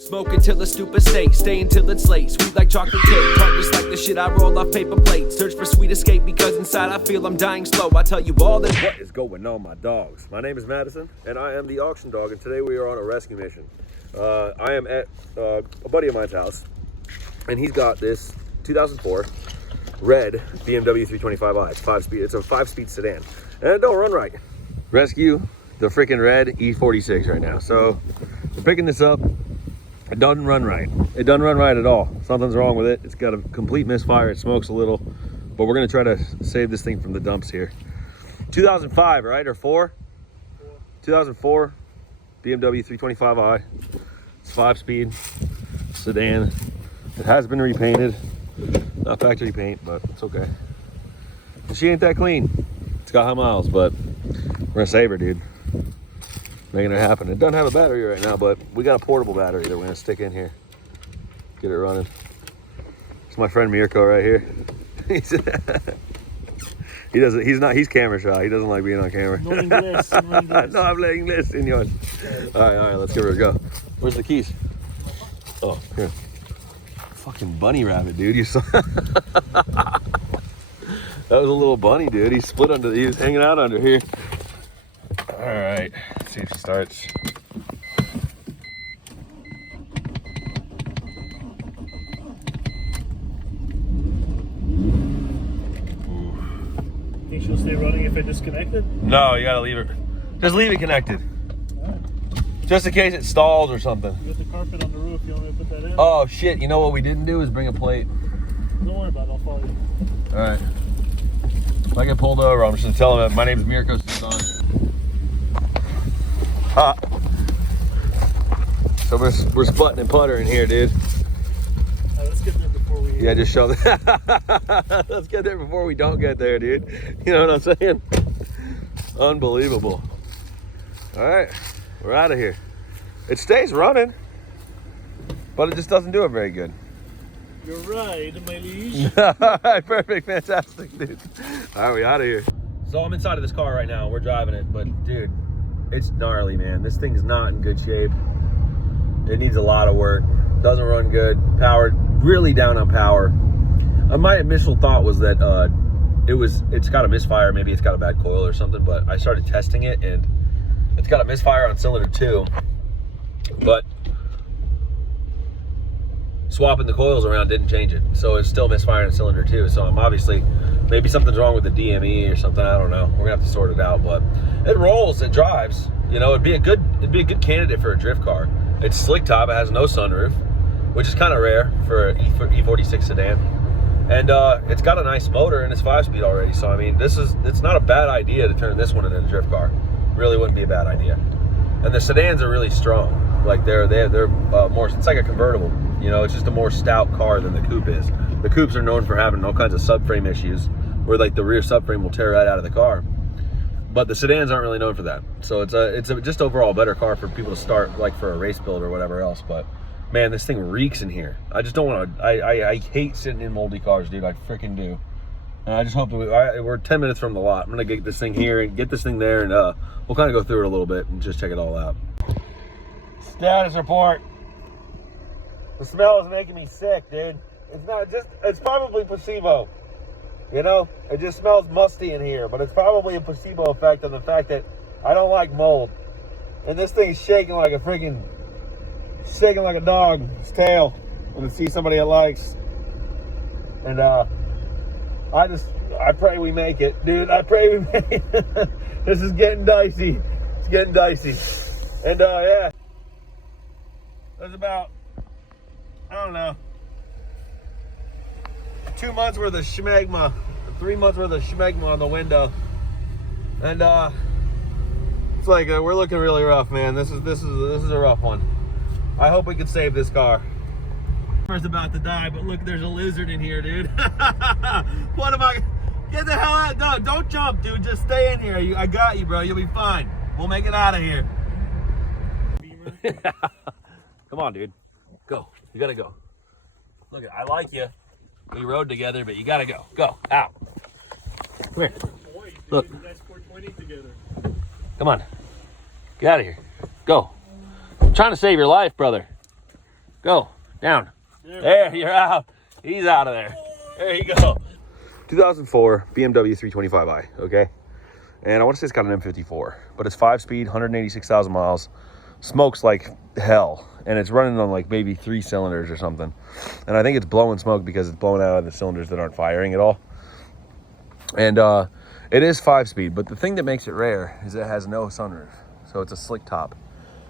Smoke until a stupid state, stay until it's late. Sweet like chocolate cake, tart just like the shit I roll off paper plates. Search for sweet escape because inside I feel I'm dying slow. I tell you all that. What is going on, my dogs? My name is Madison, and I am the auction dog, and today we are on a rescue mission. I am at a buddy of mine's house, and he's got this 2004 red BMW 325i. It's 5-speed. It's a 5-speed sedan, and it don't run right. Rescue the freaking red E46 right now. So we're picking this up. It doesn't run right. It doesn't run right at all. Something's wrong with it. It's got a complete misfire. It smokes a little, but we're gonna try to save this thing from the dumps here. 2005, right, or 4? 2004 BMW 325i. It's 5-speed sedan. It has been repainted, not factory paint, but it's okay. And she ain't that clean. It's got high miles, but we're gonna save her, dude. Making it happen. It doesn't have a battery right now, but we got a portable battery that we're gonna stick in here, get it running. It's my friend Mirko right here. He's camera shy. He doesn't like being on camera. No English, no English. No habla English, señor. All right, let's give her a go. Where's the keys? Oh, here. Fucking bunny rabbit, dude. You saw that was a little bunny, dude. He was hanging out under here. All right, let's see if she starts. Think she'll stay running if I disconnect it? No, you gotta leave it. Just leave it connected. Just in case it stalls or something. You got the carpet on the roof. You want me to put that in? Oh shit! You know what we didn't do is bring a plate. Don't worry about it. I'll follow you. All right. If I get pulled over, I'm just gonna tell him my name's Mirko Sedan. So we're sputting and puttering here, dude. Let's get there before we... Yeah, just show that. Let's get there before we don't get there, dude. You know what I'm saying? Unbelievable. All right, we're out of here. It stays running, but it just doesn't do it very good. You're right, my liege. All right, perfect, fantastic, dude. All right, we out of here. So I'm inside of this car right now. We're driving it, but dude, it's gnarly, man. This thing's not in good shape. It needs a lot of work. Doesn't run good. Power, really down on power. My initial thought was that it's got a misfire. Maybe it's got a bad coil or something, but I started testing it and it's got a misfire on cylinder 2. But swapping the coils around didn't change it. So it's still misfiring in cylinder 2. So I'm obviously, maybe something's wrong with the DME or something. I don't know. We're gonna have to sort it out, but it rolls, it drives. You know, it'd be a good candidate for a drift car. It's slick top, it has no sunroof, which is kind of rare for an E46 sedan. And it's got a nice motor and it's 5-speed already. So I mean, it's not a bad idea to turn this one into a drift car. Really wouldn't be a bad idea. And the sedans are really strong. Like they're more, it's like a convertible. You know, it's just a more stout car than the coupe is. The coupes are known for having all kinds of subframe issues where like the rear subframe will tear right out of the car. But the sedans aren't really known for that. So it's a just overall better car for people to start, like for a race build or whatever else. But man, this thing reeks in here. I just don't want to, I hate sitting in moldy cars, dude. I freaking do. And I just hope that we're 10 minutes from the lot. I'm gonna get this thing here and get this thing there, and we'll kind of go through it a little bit and just check it all out. Status report. The smell is making me sick, dude. It's not just, it's probably placebo. You know, it just smells musty in here, but it's probably a placebo effect on the fact that I don't like mold. And this thing's shaking like a dog's tail when it sees somebody it likes. And I pray we make it, dude. I pray we make it. This is getting dicey. It's getting dicey. And yeah, there's about, I don't know, 2 months worth of schmegma, 3 months worth of schmegma on the window. And it's like we're looking really rough, man. This is a rough one. I hope we can save this car. It's about to die, but look, there's a lizard in here, dude. What am I? Get the hell out! No, don't jump, dude. Just stay in here. I got you, bro. You'll be fine. We'll make it out of here. Come on, dude. Go. You gotta go. Look, I like you. We rode together, but you gotta go. Go. Out. Come here. Look. Come on. Get out of here. Go. I'm trying to save your life, brother. Go. Down. There, you're out. He's out of there. There you go. 2004 BMW 325i, okay? And I want to say it's got an M54, but it's 5-speed, 186,000 miles. Smokes like hell. And it's running on like maybe 3 cylinders or something. And I think it's blowing smoke because it's blowing out of the cylinders that aren't firing at all. And it is 5-speed, but the thing that makes it rare is it has no sunroof. So it's a slick top.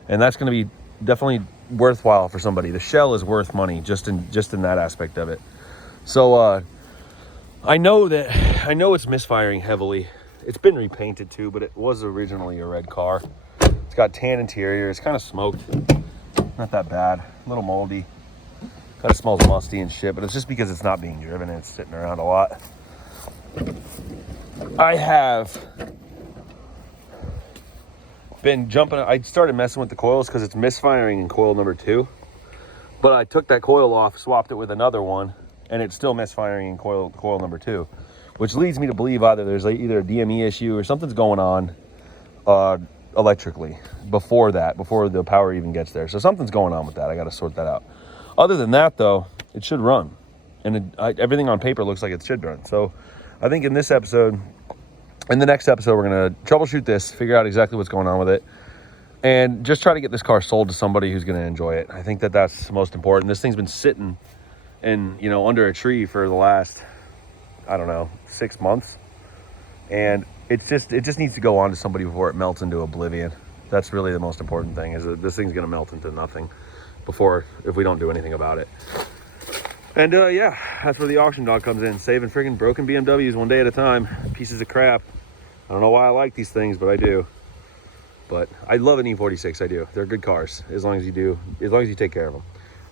And that's going to be definitely worthwhile for somebody. The shell is worth money just in that aspect of it. So I know it's misfiring heavily. It's been repainted too, but it was originally a red car. It's got tan interior. It's kind of smoked. Not that bad. A little moldy. Kind of smells musty and shit, but it's just because it's not being driven and it's sitting around a lot. I have been jumping. I started messing with the coils because it's misfiring in coil number 2. But I took that coil off, swapped it with another one, and it's still misfiring in coil number 2, which leads me to believe either there's either a DME issue or something's going on electrically before the power even gets there. So something's going on with that. I got to sort that out. Other than that, though, it should run, and everything on paper looks like it should run. So I think in this episode, in the next episode, we're gonna troubleshoot this, figure out exactly what's going on with it, and just try to get this car sold to somebody who's gonna enjoy it. I think that's most important. This thing's been sitting under a tree for the last, I don't know, 6 months. And it just needs to go on to somebody before it melts into oblivion. That's really the most important thing, is that this thing's gonna melt into nothing if we don't do anything about it. And yeah, that's where the auction dog comes in, saving friggin' broken BMWs one day at a time. Pieces of crap. I don't know why I like these things, but I do. But I love an E46, I do. They're good cars, as long as you take care of them.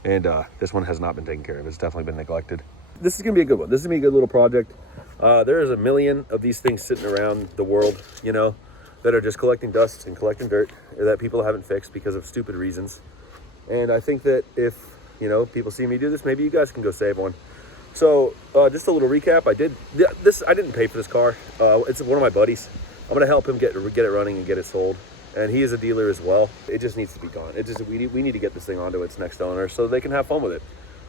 And this one has not been taken care of. It's definitely been neglected. This is gonna be a good one. This is gonna be a good little project. There is a million of these things sitting around the world, that are just collecting dust and collecting dirt that people haven't fixed because of stupid reasons. And I think that if, people see me do this, maybe you guys can go save one. So just a little recap. I didn't pay for this car. It's one of my buddies. I'm gonna help him get it running and get it sold. And he is a dealer as well. It just needs to be gone. We need to get this thing onto its next owner so they can have fun with it.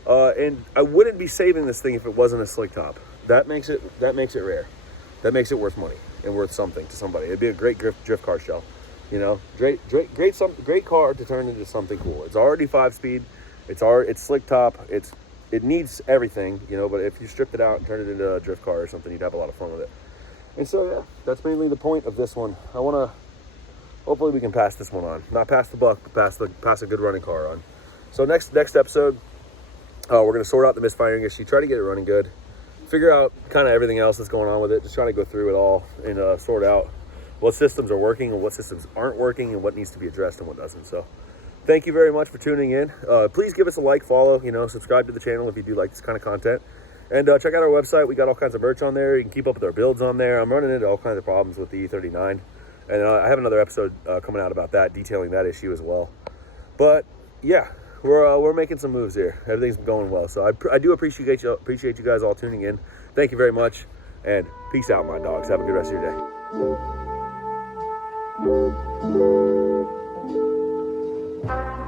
And I wouldn't be saving this thing if it wasn't a slick top. That makes it rare. That makes it worth money and worth something to somebody. It'd be a great drift car shell. Great car to turn into something cool. It's already 5-speed. It's slick top. It needs everything, but if you stripped it out and turned it into a drift car or something, you'd have a lot of fun with it. And so yeah, that's mainly the point of this one. Hopefully we can pass this one on. Not pass the buck, but pass a good running car on. So next episode, we're gonna sort out the misfiring issue, try to get it running good, figure out kind of everything else that's going on with it, just trying to go through it all and sort out what systems are working and what systems aren't working and what needs to be addressed and what doesn't. So thank you very much for tuning in. Please give us a like, follow, subscribe to the channel if you do like this kind of content. And check out our website. We got all kinds of merch on there. You can keep up with our builds on there. I'm running into all kinds of problems with the E39. And I have another episode coming out about that, detailing that issue as well. But yeah, we're making some moves here. Everything's going well. So I do appreciate you guys all tuning in. Thank you very much. And peace out, my dogs. Have a good rest of your day.